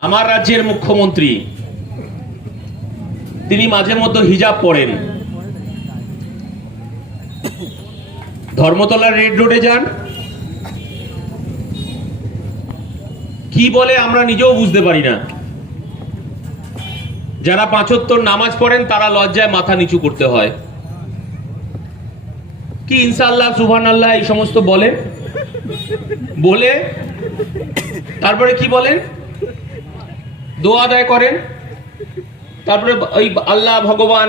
আমার রাজ্যের মুখ্যমন্ত্রী, তিনি মাঝে মধ্যে হিজাব পরেন। ধর্মতলা রেড রোডে যান। কি বলে আমরা নিজেও বুঝতে পারি না। যারা পাঁচত্তর নামাজ পড়েন, তারা লজ্জায় মাথা নিচু করতে হয়। কি ইনশাল্লাহ সুবহান আল্লাহ এই সমস্ত বলেন? বলে, তারপরে কি বলেন? দোয়া আদায় করেন। তারপরে ওই আল্লাহ ভগবান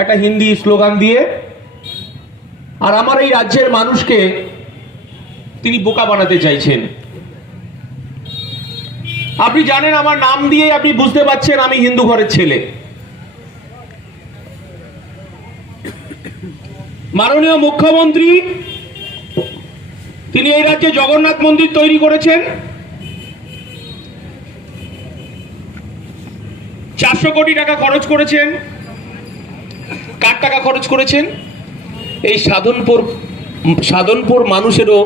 একটা হিন্দি স্লোগান দিয়ে, আর আমার এই রাজ্যের মানুষকে তিনি বোকা বানাতে চাইছেন। আপনি জানেন আমার নাম দিয়ে আপনি বুঝতে পারছেন আমি হিন্দু ঘরের ছেলে। মাননীয় মুখ্যমন্ত্রী, তিনি এই রাজ্যে জগন্নাথ মন্দির তৈরি করেছেন। চারশো কোটি টাকা খরচ করেছেন। কার টাকা খরচ করেছেন? এই সাধনপুর সাধনপুর মানুষেরও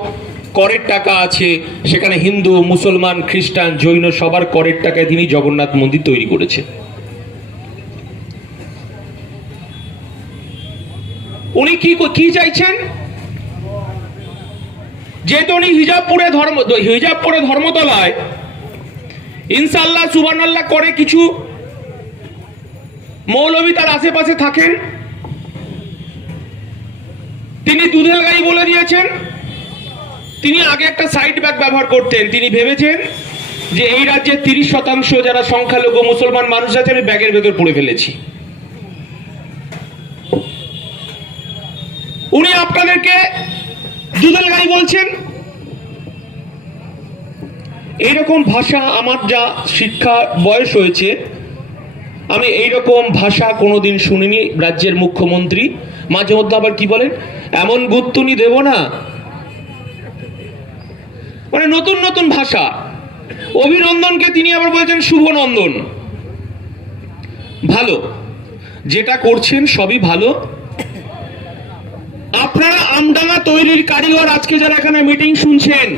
করের টাকা আছে। সেখানে হিন্দু, মুসলমান, খ্রিস্টান, জৈন সবার করের টাকায় তিনি জগন্নাথ মন্দির তৈরি করেছেন। উনি কি কি চাইছেন? যেহেতু উনি হিজাবপুরে ধর্ম, হিজাবপুরে ধর্মতলায় ইনশাল্লাহ সুবানাল্লাহ করে কিছু মৌলবী তার আশেপাশে থাকেন। তিনি দুধেল গাই বলে দিয়েছেন। তিনি আগে একটা সাইড ব্যাগ ব্যবহার করতেন। তিনি ভেবেছেন যে এই রাজ্যে তিরিশ শতাংশ যারা সংখ্যালঘু মুসলমান মানুষ আছে, আমি ব্যাগের ভেতর পড়ে ফেলেছি। উনি আপনাদেরকে দুধেল গাই বলছেন। এইরকম ভাষা আমার যা শিক্ষা বয়স হয়েছে আমি এইরকম ভাষা কোনোদিন শুনিনি রাজ্যের মুখ্যমন্ত্রী। মাঝে মধ্যে আবার কি বলেন? এমন গুত্তুনি দেব না। মানে নতুন নতুন ভাষা। অভিনন্দনকে তিনি আবার বলেছেন শুভনন্দন। ভালো। যেটা করছেন সবই ভালো। আপনারা আমডাঙ্গা তৈরির কারিগর আজকে যারা এখানে মিটিং শুনছেন।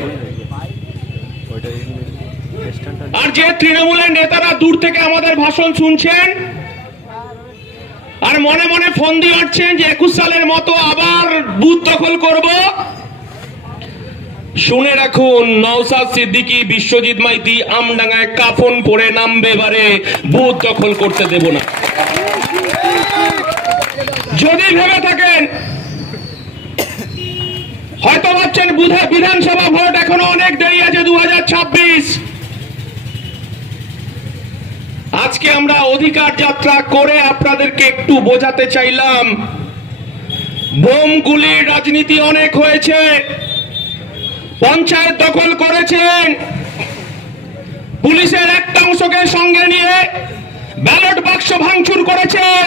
আর যে তৃণমূলের নেতারা দূর থেকে আমাদের ভাষণ শুনছেন আর মনে মনে ফোন দিয়ে আসছেন যে একুশ সালের মতো আবার বুথ দখল করব, শুনে রাখুন নওসাদ সিদ্দিকী, বিশ্বজিৎ মাইতি, আমডাঙ্গায় কাফন পরে নামবে এবারে, বুথ দখল করতে দেব না। যদি ভেবে থাকেন, হয়তো ভাবছেন বুধে বিধানসভা ভোট এখনও অনেক দেরি আছে, দু হাজার ছাব্বিশ। আজকে আমরা অধিকার যাত্রা করে আপনাদেরকে একটু বোঝাতে চাইলাম। বোম গুলির রাজনীতি অনেক হয়েছে। পঞ্চায়েত দখল করেছেন। পুলিশের একটা অংশকে সঙ্গে নিয়ে ব্যালট বাক্স ভাঙচুর করেছেন।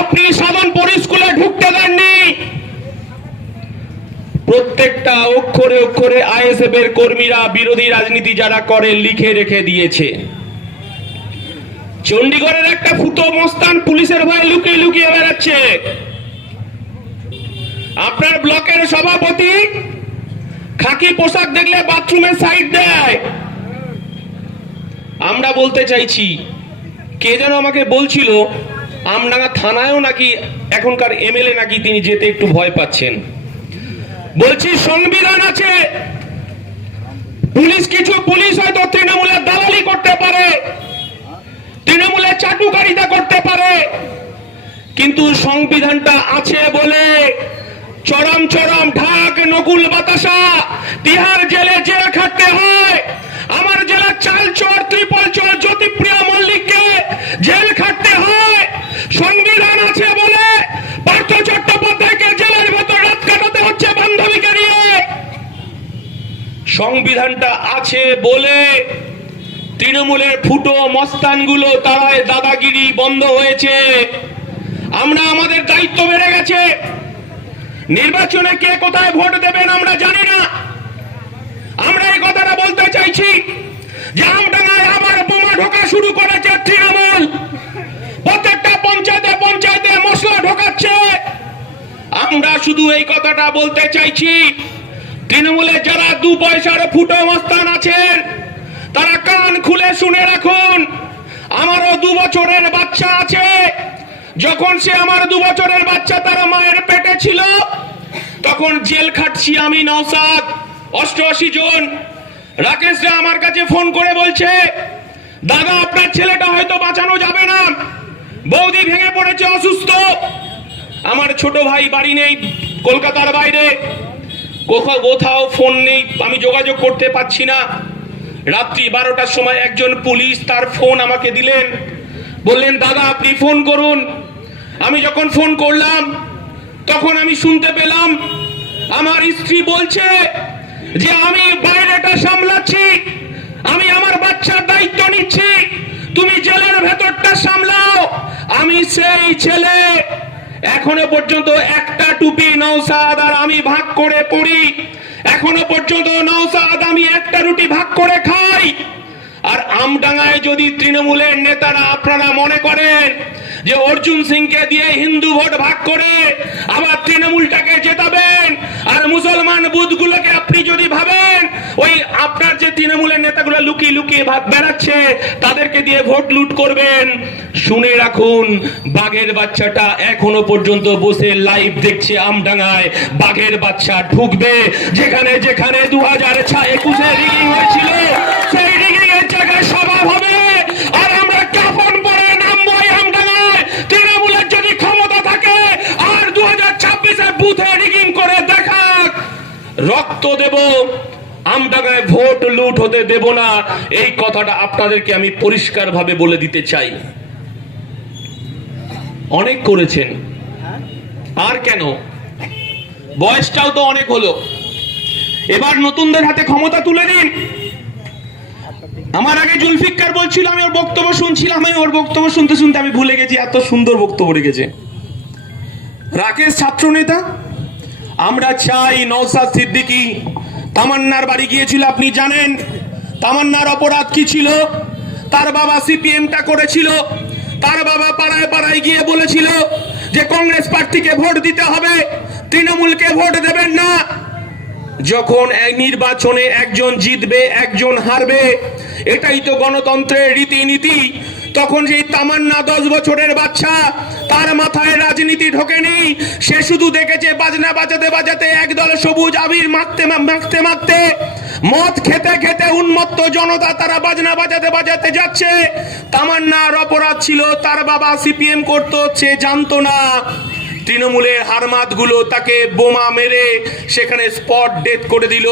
আপনি সাধারণপুর স্কুলে ঢুকতে দেননি। প্রত্যেকটা অক্ষরে অক্ষরে আইএসএফ এর কর্মীরা বিরোধী রাজনীতি যারা করে লিখে রেখে দিয়েছে। চণ্ডীগড়ের একটা ফুটো মস্তান পুলিশের ভয়ে লুকিয়ে লুকিয়ে বেড়াচ্ছে। আপনার ব্লকের সভাপতি খাকি পোশাক দেখলে বাথরুমে সাইড দেয়। আমরা বলতে চাইছি, কে যেন আমাকে বলছিল, আমডাঙ্গা থানায়ও নাকি এখনকার এমএলএ নাকি তিনি যেতে একটু ভয় পাচ্ছেন। বলছি, সংবিধান আছে। পুলিশ কিছু পুলিশ হয়তো তৃণমূলের দালালি করতে পারে। তৃণমূলের চাটুকারিতা করতে পারে। কিন্তু সংবিধানটা আছে বলে চরম চরম ঢাক, নকুল বাতাসা, তিহার জেলে জেল খাটতে হয়। আমার জেলার চাল চর ত্রিপল চর জ্যোতিপ্রিয় মল্লিককে জেল খাটতে হয়। সংবিধান আছে বলে পার্থ চট্টোপাধ্যায়কে জেলের ভেতর রাত কাটাতে হচ্ছে বান্ধবীকে নিয়ে। সংবিধানটা আছে বলে তৃণমূলের ফুটো মস্তানগুলো তারায় দাদাগিরি বন্ধ হয়েছে। আমরা আমাদের দায়িত্ব বেড়ে গেছে। নির্বাচনে কে কোথায় ভোট দেবেন আমরা জানি না। আমরা এই কথাটা বলতে চাইছি যে আমডাঙ্গায় আবার বোমা ঢোকা শুরু করেছে তৃণমূল। প্রত্যেকটা পঞ্চায়েতে পঞ্চায়েতে মশলা ঢোকাচ্ছে। আমরা শুধু এই কথাটা বলতে চাইছি তৃণমূলের যারা দু পয়সার ফুটো মস্তান আছেন তারা কান খুলে শুনে রাখুন। আমারও দু বছরের বাচ্চা আছে। যখন সে আমার দু বছরের বাচ্চা তার মায়ের পেটে ছিল, তখন জেল খাটছি আমি নওসাদ অষ্টআশি জন। রাকেশরা আমার কাছে ফোন করে বলছে, দাদা, আপনার ছেলেটা হয়তো বাঁচানো যাবে না। বৌদি ভেঙে পড়েছে, অসুস্থ। আমার ছোট ভাই বাড়ি নেই কলকাতার বাইরে। কোথাও কোথাও ফোন নেই, আমি যোগাযোগ করতে পারছি না। রাত্রি বারোটার সময় একজন পুলিশ তার ফোন আমাকে দিলেন। বললেন, দাদা, আপনি ফোন করুন। আমি যখন ফোন করলাম, তখন আমি শুনতে পেলাম, আমার স্ত্রী বলছে যে, আমি বাইরেটা সামলাচ্ছি, আমি আমার বাচ্চার দায়িত্ব নিচ্ছি, তুমি জেলের ভেতরটা সামলাও। আমি সেই ছেলে এখনও পর্যন্ত একটা টুপি নৌসাদ আর আমি ভাগ করে পড়ি। এখনও পর্যন্ত নৌসাদ আদামি একটা রুটি ভাগ করে খাই। আর আমডাঙ্গায় যদি তৃণমূলের নেতারা আপনারা মনে করেন যে অর্জুন সিংকে দিয়ে হিন্দু ভোট ভাগ করে আবার তৃণমূলটাকে জেতাবেন আর মুসলমান বুথগুলোকে আপনি যদি ভাবেন, ওই আপনার যে তৃণমূলের নেতাগুলো লুকিয়ে লুকিয়ে ভাত বেড়াচ্ছে, তাদেরকে দিয়ে ভোট লুট করবেন। শুনে রাখুন, বাঘের বাচ্চাটা এখনও পর্যন্ত বসে লাইভ দেখছে আমডাঙ্গায়। বাঘের বাচ্চা ঢুকবে, যেখানে যেখানে দু হাজার একুশে রিগিং হয়েছিল সেই রক্ত দেব আমডাঙ্গায় ভোট লুট হতে দেব না। এই কথাটা আপনাদেরকে আমি পরিষ্কারভাবে বলে দিতে চাই। অনেক করেছেন। আর কেন? বয়সটাও তো অনেক হলো। এবার নতুনদের হাতে ক্ষমতা তুলে দিন আমার আগে জুলফিকার বলছিল, আমি ওর বক্তব্য শুনছিলাম, আমি ওর বক্তব্য শুনতে শুনতে আমি ভুলে গেছি, এত সুন্দর বক্তব্য রেখেছে। রাকেশ ছাত্র নেতা আমরা চাই নৌসাদ সিদ্দিকী। তামান্নার বাড়ি গিয়েছিল, আপনি জানেন? তামান্নার অপরাধ কি ছিল? তার বাবা সিপিএমটা করেছিল। তার বাবা পাড়ায় পাড়ায় গিয়ে বলেছিল যে কংগ্রেস পার্টিকে ভোট দিতে হবে, তৃণমূলকে ভোট দেবেন না। যখন এক নির্বাচনে একজন জিতবে, একজন হারবে, এটাই তো গণতন্ত্রের রীতিনীতি। তখন সেই তামান্না দশ বছরের বাচ্চা, তার মাথায় রাজনীতি ঢোকেনি। সে শুধু দেখেছে বাজনা বাজাতে বাজাতে একদল সবুজ আবির মাখতে মাখতে মাখতে মদ খেতে খেতে উন্মত্ত জনতা তারা বাজনা বাজাতে বাজাতে যাচ্ছে। তামান্নার অপরাধ ছিল, তার বাবা সিপিএম করতো, সে জানতো না। তৃণমূলের হারমাতগুলো তাকে বোমা মেরে সেখানে স্পট ডেথ করে দিল।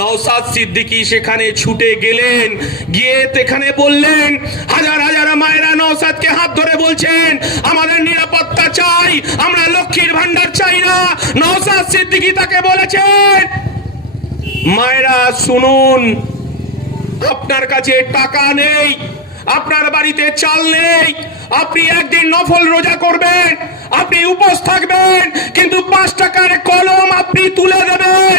নওসাদ সিদ্দিকী সেখানে ছুটে গেলেন। গিয়ে সেখানে বললেন, হাজার হাজার মায়েরা নওসাদকে হাত ধরে বলছেন, আমাদের নিরাপত্তা চাই, আমরা লক্ষ্মীর ভান্ডার চাই না। নওসাদ সিদ্দিকি তাকে বলেছেন, মায়েরা, শুনুন, আপনার কাছে টাকা নেই, আপনার বাড়িতে চাল নেই, আপনি একদিন নফল রোজা করবেন, আপনি উপোস থাকবেন, কিন্তু পাঁচ টাকার কলম আপনি তুলে দেবেন।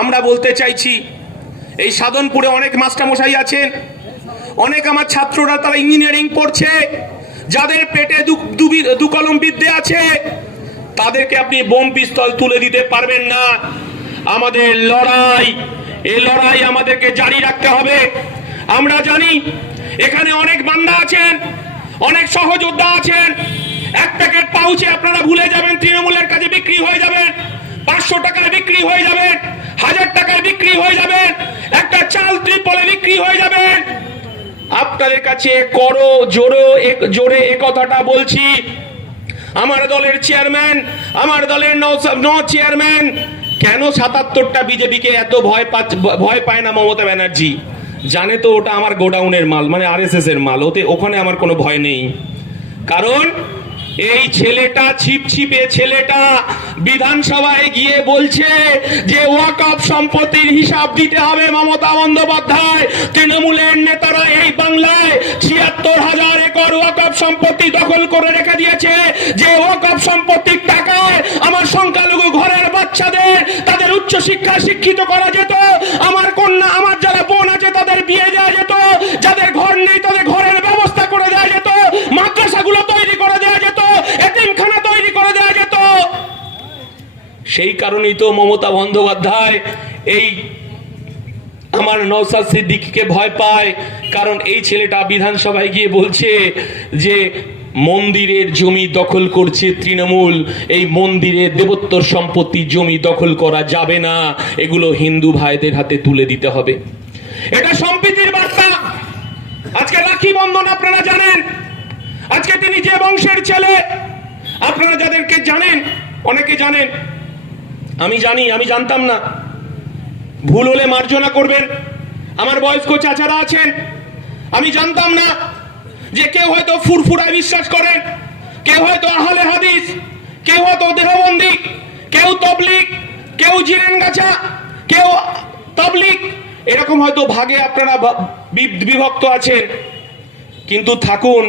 আমরা বলতে চাইছি, এই সাধনপুরে অনেক মাস্টারমশাই আছেন, অনেক আমার ছাত্ররা তারা ইঞ্জিনিয়ারিং পড়ছে, যাদের পেটে দু কলম বিদ্যে আছে, তাদেরকে আপনি বোম পিস্তল তুলে দিতে পারবেন না। আমাদের লড়াই এই লড়াই আমাদেরকে জারি রাখতে হবে। আমরা জানি, এখানে অনেক বান্দা আছেন, অনেক সহযোদ্ধা আছেন এক প্যাকেট পাউচে আপনারা ভুলে যাবেন, তৃণমূলের কাছে বিক্রি হয়ে যাবে, পাঁচশো টাকায় বিক্রি হয়ে যাবে, হাজার টাকায় বিক্রি হয়ে যাবে, একটা চাল ত্রিপলে বিক্রি হয়ে যাবে। আপনাদের কাছে করো, জোরো জোরে এ কথাটা বলছি। আমার দলের চেয়ারম্যান, আমার দলের ন চেয়ারম্যান, কেন সাতাত্তরটা বিজেপিকে এত ভয় পাচ্ছে ভয় পায় না মমতা ব্যানার্জি? জানে তো ওটা আমার গোডাউনের মাল মানে আরএসএস এর মাল, ওতে ওখানে আমার কোনো ভয় নেই। কারণ এই ছেলেটা ছিপছিপে, ছেলেটা বিধানসভায় গিয়ে বলছে যে ওয়াকফ সম্পত্তির হিসাব দিতে হবে মমতা বন্দ্যোপাধ্যায়। তৃণমূলের নেতারা এই বাংলায় ছিয়াত্তর হাজার একর ওয়াকফ সম্পত্তি দখল করে রেখে দিয়েছে। যে ওয়াকফ সম্পত্তির টাকায় আমার সংখ্যালঘু ঘরের বাচ্চাদের তাদের উচ্চ শিক্ষা শিক্ষিত করা যেত আমার কন্যা আমার যারা বোন আছে তাদের বিয়ে দেওয়া যেত যাদের ঘর নেই তাদের ঘরের ব্যবস্থা করে দেওয়া যেত মাদ্রাসাগুলো তৈরি করে দেওয়া যেত এতিমখানা তৈরি করে দেওয়া যেত সেই কারণেই তো মমতা বন্দ্যোপাধ্যায় এই আমার নৌসাদ সিদ্দিকীকে ভয় পায়। কারণ এই ছেলেটা বিধানসভায় গিয়ে বলছে যে, মন্দিরের জমি দখল করছে তৃণমূল। এই মন্দিরে দেবোত্তর সম্পত্তি জমি দখল করা যাবে না। এগুলো হিন্দু ভাইদের হাতে তুলে দিতে হবে। এটা সম্প্রীতির বার্তা। আজকে রাখি বন্ধন আপনারা জানেন। আজকে তিনি যে বংশের ছেলে। আপনারা যাদেরকে জানেন, অনেকে জানেন আমি জানি, আমি জানতাম না। ভুল হলে মার্জনা করবেন। আমার বয়স্ক চাচারা আছেন। আমি জানতাম না যে কেউ হয়তো ফুরফুরায় বিশ্বাস করেন, কেউ হয়তো আহলে হাদিস, কেউ হয়তো দেহবন্দি, কেউ তবলিক কেউ জিরেন গাছা কেউ তবলিক এরকম হয়তো ভাগে আপনারা বিভক্ত আছেন। কিন্তু থাকুন,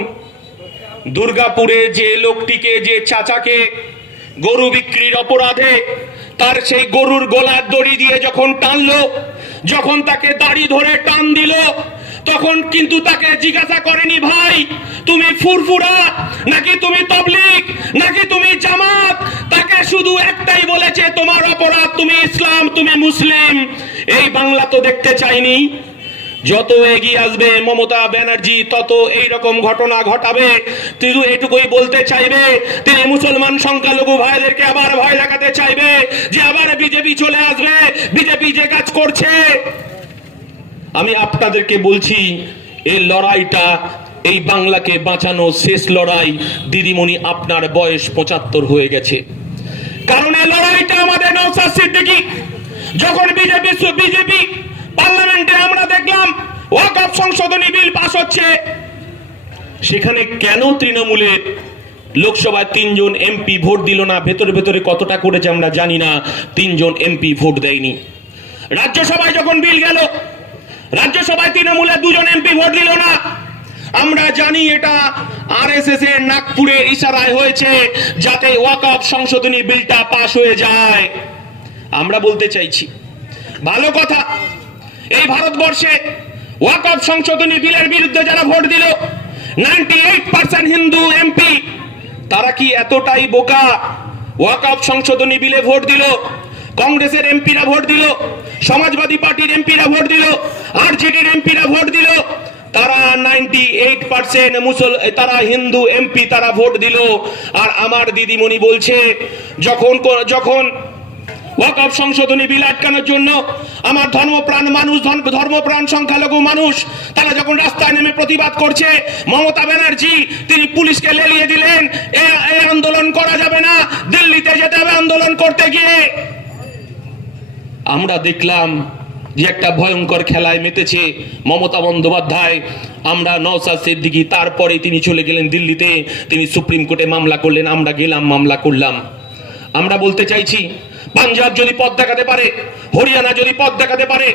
দুর্গাপুরে যে লোকটিকে, যে চাচাকে গরু বিক্রির অপরাধে তার সেই গরুর গোলার দড়ি দিয়ে যখন টানলো, যখন তাকে দাড়ি ধরে টান দিল, তখন কিন্তু তাকে জিজ্ঞাসা করেনি, ভাই, তুমি ফুরফুরা? নাকি তুমি তবলিক নাকি তুমি জামাত? তাকে শুধু একটাই বলেছে, তোমার অপরাধ, তুমি ইসলাম, তুমি মুসলিম। এই বাংলা তো দেখতে চাইনি। যত এগিয়ে আসবে মমতা ব্যানার্জি, তত এই রকম ঘটনা ঘটাবে। তিনি এটুকুই বলতে চাইবে, তিনি মুসলমান সংখ্যালঘু ভাইদেরকে আবার ভয় দেখাতে চাইবে যে আবার বিজেপি চলে আসবে, বিজেপি যে কাজ করছে। আমি আপনাদেরকে বলছি, এই লড়াইটা, এই বাংলাকে বাঁচানো শেষ লড়াই, দিদিমণি আপনার বয়স পঁচাত্তর হয়ে গেছে। কারণ এই লড়াইটা আমাদের নৌসাদ সিদ্দিকি, যখন বিজেপি বিজেপি পার্লামেন্টে আমরা দেখলাম, ওয়াকআপ সংশোধনী বিল পাস হচ্ছে। সেখানে কেন তৃণমূলের লোকসভায় তিনজন এমপি ভোট দিল না? ভেতরে ভেতরে কতটা করেছে আমরা জানি না। তিনজন এমপি ভোট দেয়নি। রাজ্যসভায় যখন বিল গেল, রাজ্যসভায় তৃণমূলের দুজন এমপি ভোট দিল না। আমরা জানি এটা আরএসএস এর নাগপুরের ইশারায় হয়েছে, যাতে ওয়াকআপ সংশোধনী বিলটা পাশ হয়ে যায়। আমরা বলতে চাইছি, ভালো কথা এই ভারতবর্ষে ওয়াকআপ সংশোধনী বিলের বিরুদ্ধে যারা ভোট দিল, ninety eight percent Hindu MP, তারা কি এতটাই বোকা? ওয়াকআপ সংশোধনী বিলে ভোট দিল, কংগ্রেসের এমপিরা ভোট দিল, সমাজবাদী পার্টির এমপিরা ভোট দিল, আরজেডির এমপিরা ভোট দিল, তারা নাইনটি এইট পার্সেন্ট মুসল তারা হিন্দু এমপি, তারা ভোট দিল। আর আমার দিদিমণি বলছে, যখন যখন ওয়াকফ সংশোধনী বিল আটকানোর জন্য আমার ধর্মপ্রাণ মানুষ ধর্ম- ধর্মপ্রাণ সংখ্যালঘু মানুষ, তারা যখন রাস্তায় নেমে প্রতিবাদ করছে, মমতা ব্যানার্জি, তিনি পুলিশকে লেলিয়ে দিলেন এই আন্দোলন করা যাবে না, দিল্লিতে যেতে হবে আন্দোলন করতে গিয়ে। আমরা দেখলাম যে একটা ভয়ঙ্কর খেলায় মেতেছে মমতা বন্দ্যোপাধ্যায়। আমরা নওসাদ সিদ্দিকি, তারপরে তিনি চলে গেলেন দিল্লিতে, তিনি সুপ্রিম কোর্টে মামলা করলেন, আমরা গেলাম, মামলা করলাম। আমরা বলতে চাইছি পাঞ্জাব যদি পথ দেখাতে পারে, হরিয়ানা যদি পথ দেখাতে পারে,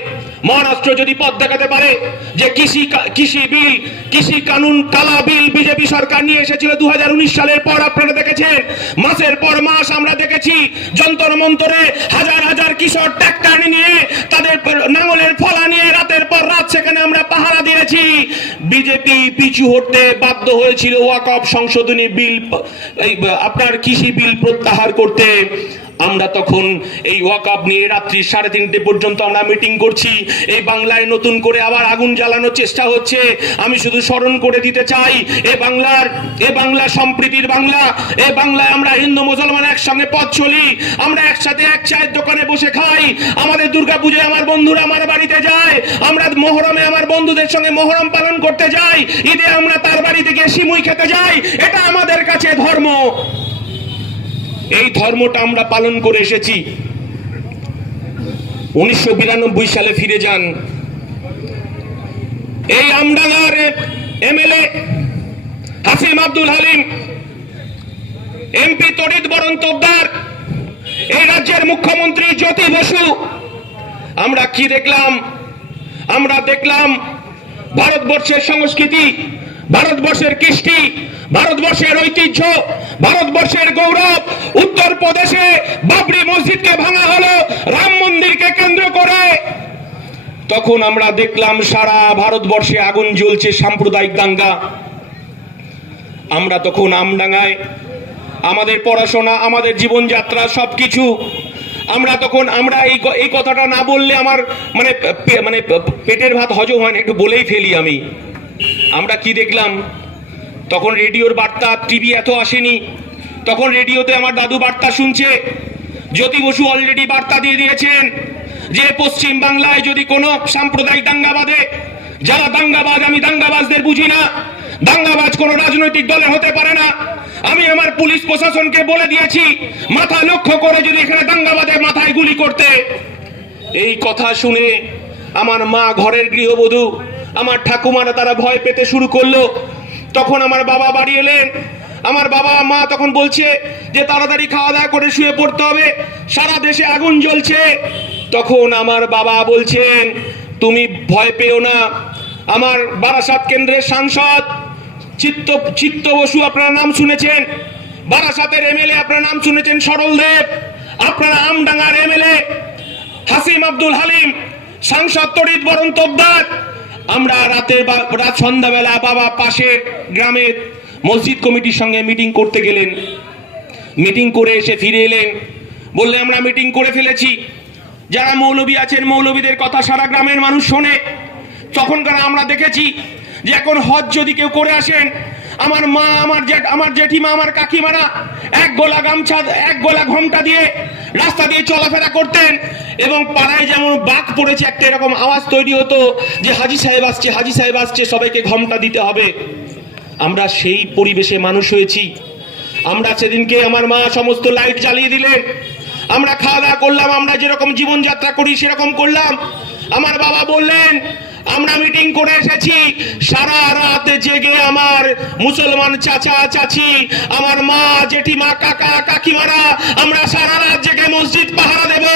মহারাষ্ট্র যদি পথ দেখাতে পারে যে কৃষি কৃষি বিল, কৃষি কানুন, কালা বিল বিজেপি সরকার নিয়ে এসেছিল দুহাজার উনিশ সালের পর আপনারা দেখেছেন। মাসের পর মাস আমরা দেখেছি, যন্তর মন্তরে হাজার হাজার কিশোর ট্রাক্টর নিয়ে তাদের নাঙলের ফলা নিয়ে রাতের পর রাত সেখানে আমরা পাহারা দিয়েছি। বিজেপি পিছু হটতে বাধ্য হয়েছিল ওয়াকফ সংশোধনী বিল আপনার কৃষি বিল প্রত্যাহার করতে। আমরা তখন এই ওয়াকআপ নিয়ে রাত্রি সাড়ে তিনটে পর্যন্ত আমরা মিটিং করছি। এই বাংলায় নতুন করে আবার আগুন জ্বালানোর চেষ্টা হচ্ছে। আমি শুধু স্মরণ করে দিতে চাই, এ বাংলার, এ বাংলা সম্প্রীতির বাংলা, এ বাংলায় আমরা হিন্দু মুসলমান একসঙ্গে পথ চলি, আমরা একসাথে এক চায়ের দোকানে বসে খাই। আমাদের দুর্গাপুজোয় আমার বন্ধুরা আমার বাড়িতে যায়, আমরা মহরমে আমার বন্ধুদের সঙ্গে মহরম পালন করতে যাই। ঈদে আমরা তার বাড়িতে গিয়ে সিমুই খেতে যাই, এটা আমাদের কাছে ধর্ম। এই ধর্মটা আমরা পালন করে এসেছি। উনিশশো বিরানব্বই সালে ফিরে যান। এই আমডাঙ্গার এমএলএ হাসিম আব্দুল হালিম, এমপি তরিত বরণ তোদ্দার এই রাজ্যের মুখ্যমন্ত্রী জ্যোতি বসু। আমরা কি দেখলাম? আমরা দেখলাম ভারতবর্ষের সংস্কৃতি, ভারতবর্ষের কৃষ্টি ভারতবর্ষের ঐতিহ্য, ভারতবর্ষের গৌরব উত্তর প্রদেশে বাবরি মসজিদকে ভাঙা হলো, রাম মন্দিরকে কেন্দ্র করে। তখন আমরা দেখলাম সারা ভারতবর্ষে আগুন জ্বলছে সাম্প্রদায়িক দাঙ্গা। আমরা তখন আমডাঙ্গায়, আমাদের পড়াশোনা, আমাদের জীবনযাত্রা, সবকিছু। আমরা তখন, আমরা এই এই কথাটা না বললে আমার মানে মানে পেটের ভাত হজম হয় না, একটু বলেই ফেলি আমি। আমরা কি দেখলাম? তখন রেডিওর বার্তা টিভি এত আসেনি। তখন রেডিওতে আমার দাদু বার্তা শুনছে। জ্যোতি বসু অলরেডি বার্তা দিয়ে দিয়েছেন যে পশ্চিম বাংলায় যদি কোনো সাম্প্রদায়িক দাঙ্গাবাদে, যারা দাঙ্গাবাজ, আমি দাঙ্গাবাজদের বুঝি না, দাঙ্গাবাজ কোনো রাজনৈতিক দলের হতে পারে না। আমি আমার পুলিশ প্রশাসনকে বলে দিয়েছি, মাথা লক্ষ্য করে যদি এখানে দাঙ্গাবাদের মাথায় গুলি করতে। এই কথা শুনে আমার মা ঘরের গৃহবধূ, আমার ঠাকুমারা তারা ভয় পেতে শুরু করল। তখন আমার বাবা বাড়ি এলেন। আমার বাবা, মা তখন বলছে যে, তাড়াতাড়ি খাওয়া দাওয়া করে শুয়ে পড়তে হবে। সারা দেশে আগুন জ্বলছে। তখন আমার বাবা বলছেন, তুমি ভয় পেও না। আমার বারাসাত কেন্দ্রের সাংসদ চিত্ত চিত্ত বসু আপনার নাম শুনেছেন। বারাসাতের এমএলএ আপনার নাম শুনেছেন সরল দেব। আপনারা আমডাঙ্গার এমএলএ হাসিম আব্দুল হালিম, সাংসদ তরিত বরণ তোবদার আমরা রাতের রাত সন্ধ্যাবেলা বাবা পাশের গ্রামের মসজিদ কমিটির সঙ্গে মিটিং করতে গেলেন। মিটিং করে এসে ফিরে এলেন। বললে, আমরা মিটিং করে ফেলেছি। যারা মৌলবী আছেন, মৌলবীদের কথা সারা গ্রামের মানুষ শোনে। তখনকার আমরা দেখেছি যে এখন হজ যদি কেউ করে আসেন আমার মা, আমার জেঠ আমার জেঠিমা, আমার কাকিমারা এক গোলা গামছা, এক গোলা ঘোমটা দিয়ে রাস্তা দিয়ে চলাফেরা করতেন এবং পাড়ায় যেমন বাঘ পড়েছে, একটা এরকম আওয়াজ তৈরি হতো যে হাজি সাহেব আসছে, হাজি সাহেব আসছে, সবাইকে ঘোমটা দিতে হবে। আমরা সেই পরিবেশে মানুষ হয়েছি। আমরা সেদিনকে আমার মা সমস্ত লাইট জ্বালিয়ে দিলেন। আমরা খাওয়া দাওয়া করলাম, আমরা যেরকম জীবনযাত্রা করি, সেরকম করলাম। আমার বাবা বললেন আমরা মিটিং করে এসেছি। সারা রাত জেগে আমার মুসলমান চাচা, চাচি, আমার মা, জেঠিমা, কাকা, কাকিমারা, আমরা সারা রাত জেগে মসজিদ পাহারা দেব।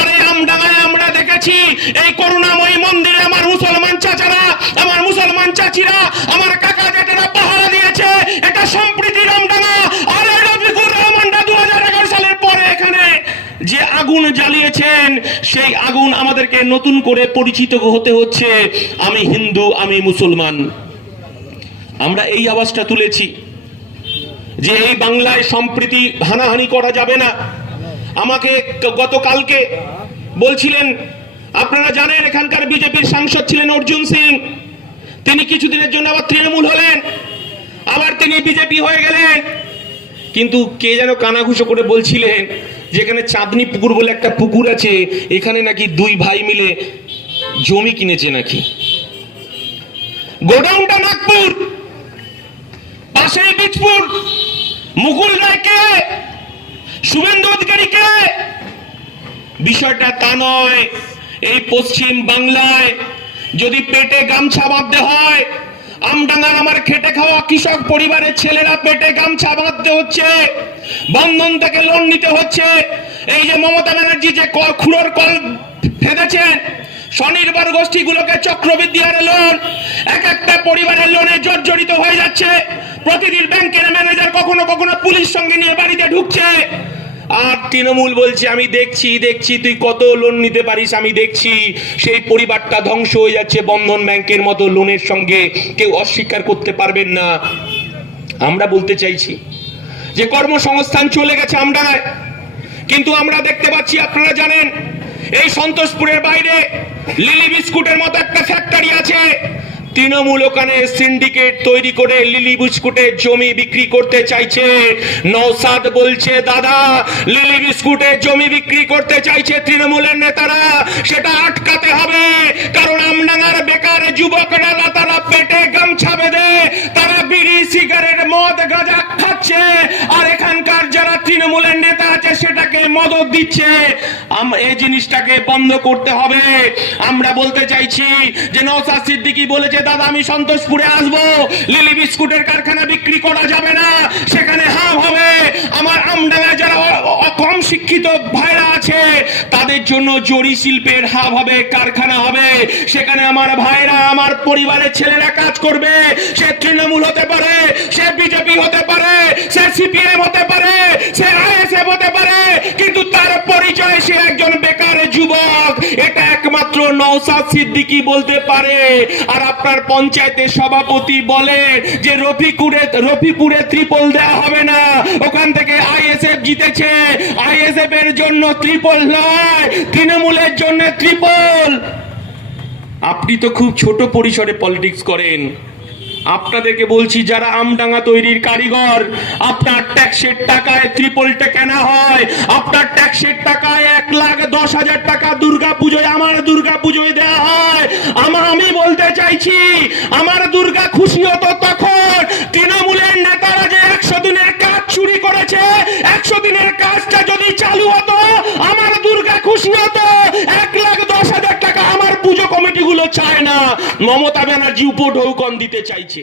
আরে আমডাঙায় আমরা দেখেছি, এই করুণাময়ী মন্দিরে আমার মুসলমান চাচারা, আমার মুসলমান চাচিরা, আমার কাকা, জেঠেরা পাহারা দিয়েছে এটা সম্প্রীতির আমডাঙ্গা আর এই রফিকুর রহমানরা দু হাজার এগারো সালের পরে এখানে যে আগুন জ্বালিয়েছেন, সেই আগুন আমাদেরকে নতুন করে পরিচিত হতে হচ্ছে। আমি হিন্দু, আমি মুসলমান। আমরা এই আওয়াজটা তুলেছি যে এই বাংলায় সম্প্রীতি হানাহানি করা যাবে না। আমাকে গতকালকে বলছিলেন, আপনারা জানেন এখানকার বিজেপির সাংসদ ছিলেন অর্জুন সিং। তিনি কিছুদিনের জন্য আবার তৃণমূল হলেন। আবার তিনি বিজেপি হয়ে গেলেন। কিন্তু কে যেন কানাঘুষো করে বলছিলেন যেখানে চাঁদনি পুকুর বলে একটা পুকুর আছে, এখানে নাকি দুই ভাই মিলে জমি কিনেছে নাকি? গোডাউনটা নাগপুর পাশে বীজপুর। মুকুল রায়কে শুভেন্দু অধিকারীকে বিষয়টা তা নয়, এই পশ্চিম বাংলায় যদি পেটে গামছা বাঁধতে হয় আমডাঙ্গার আমার খেটে খাওয়া কৃষক পরিবারের ছেলেরা পেটে গামছা বাঁধতে হচ্ছে, বন্ধন থেকে লোন নিতে হচ্ছে। এই যে মমতা ব্যানার্জি যে খুঁড়োর কল ফেঁদেছেন, স্বনির্ভর গোষ্ঠীগুলোকে চক্রবৃদ্ধি হারে লোন, এক একটা পরিবারের লোনে জর্জরিত হয়ে যাচ্ছে। প্রতিদিন ব্যাংকের ম্যানেজার কখনো কখনো পুলিশ সঙ্গে নিয়ে বাড়িতে ঢুকছে। আর তৃণমূল বলছে, আমি দেখছি দেখছি, তুই কত লোন নিতে পারিস, আমি দেখছি। সেই পরিবারটা ধ্বংস হয়ে যাচ্ছে বন্ধন ব্যাংকের মতো লোনের সঙ্গে। কেউ অস্বীকার করতে পারবেন না। আমরা বলতে চাইছি যে, কর্মসংস্থান চলে গেছে আমরা কিন্তু আমরা দেখতে পাচ্ছি, আপনারা জানেন, এই সন্তোষপুরের বাইরে লিলি বিস্কুটের মতো একটা ফ্যাক্টরি আছে। তৃণমূল ওখানে সিন্ডিকেট তৈরি করে লিলি বিস্কুটের জমি বিক্রি করতে চাইছে। নৌসাদ বলছে, দাদা, লিলি বিস্কুটের জমি বিক্রি করতে চাইছে তৃণমূলের নেতারা, সেটা আটকাতে হবে। কারণ আমডাঙ্গার বেকার যুবকরা তারা পেটে গামছা বেঁধে, তারা বিড়ি, সিগারেট, মদ, গাঁজা খাচ্ছে। আর এখানকার যারা তৃণমূলের নেতা আছে, সেটাকে মদত দিচ্ছে। এই জিনিসটাকে বন্ধ করতে হবে। আমরা বলতে চাইছি যে নৌসাদ সিদ্দিকি বলেছে দাদা, আমি সন্তোষপুরে আসব। লিলি বিস্কুটের কারখানা বিক্রি করা যাবে না। সেখানে হাম হবে। আমার আমডাঙ্গায় যারা কম শিক্ষিত ভাইরা আছে, তাদের জন্য জরি শিল্পের হাব হবে, কারখানা হবে। সেখানে আমার ভাইরা, আমার পরিবারের ছেলেরা কাজ করবে। সে তৃণমূল হতে পারে, সে বিজেপি হতে পারে, সে সিপিএম হতে পারে, সে আইএসএফ হতে পারে। কিন্তু তার পরিচয় সে একজন যুবক, এটা একমাত্র নওসাদ সিদ্দিকী বলতে পারে। আর আপনার পঞ্চায়েতের সভাপতি বলে যে রফিকুরে রফিপুরে ত্রিপল দেওয়া হবে না। ওখান থেকে আইএসএফ জিতেছে। আইএসএফ এর জন্য ত্রিপল নয়, তৃণমূলের জন্য ত্রিপল আপনি তো খুব ছোট পরিসরে পলিটিক্স করেন। আপনাদেরকে বলছি, যারা আমডাঙ্গা তৈরির কারিগর, আপনার ট্যাক্সের টাকায় ত্রিপলটা কেনা হয়, আপনার ট্যাক্সের টাকায় এক লাখ দশ হাজার টাকা দুর্গা পুজোয় আমার দুর্গা পুজোয় দেওয়া হয়। আমা আমি বলতে চাইছি, আমার দুর্গা খুশি হতো তখন তৃণমূলের নেতারা যে একশো দিনের কাজ চুরি করেছে, একশো দিনের কাজটা যদি চালু হতো, আমার দুর্গা খুশি হতো, এক লাখ মমতা ব্যানার্জি উপঢৌকন দিতে চাইছে।